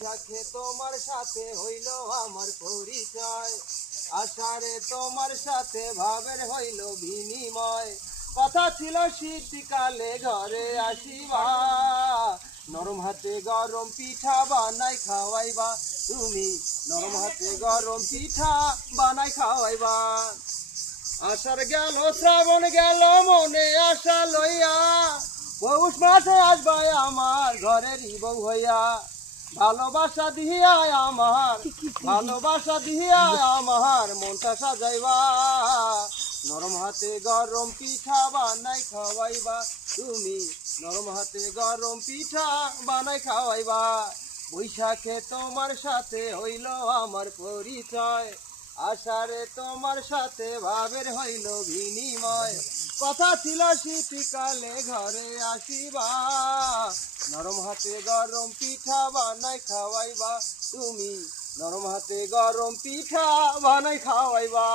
বৈশাখে তোমার সাথে হইল আমার পরিচয়, আষাঢ়ে তোমার সাথে ভাবের হইল বিনিময়। কথা ছিল শীতকালে ঘরে আসিবা, নরম হাতে গরম পিঠা বানাই খাওয়াইবা তুমি, নরম হাতে গরম পিঠা বানাই খাওয়াইবা। আষাঢ় গেল শ্রাবণ গেল মনে আশা লইয়া, পৌষ মাসে আসবা আমার ঘরেরই বউ হইয়া। ভালোবাসা দিয়া আমার, ভালোবাসা দিয়া আমার মনটা সাজাইবা, নরম হাতে গরম পিঠা বানাই খাওয়াইবা তুমি, নরম হাতে গরম পিঠা বানাই খাওয়াইবা। বৈশাখে তোমার সাথে হইল আমার পরিচয়, আষাঢ়ে তোমার সাথে ভাবের হইল বিনিময়। কথা ছিল শীতকালে ঘরে আসিবা, নরম হাতে গরম পিঠা বানাই খাওয়াইবা তুমি, নরম হাতে গরম পিঠা বানাই খাওয়াইবা।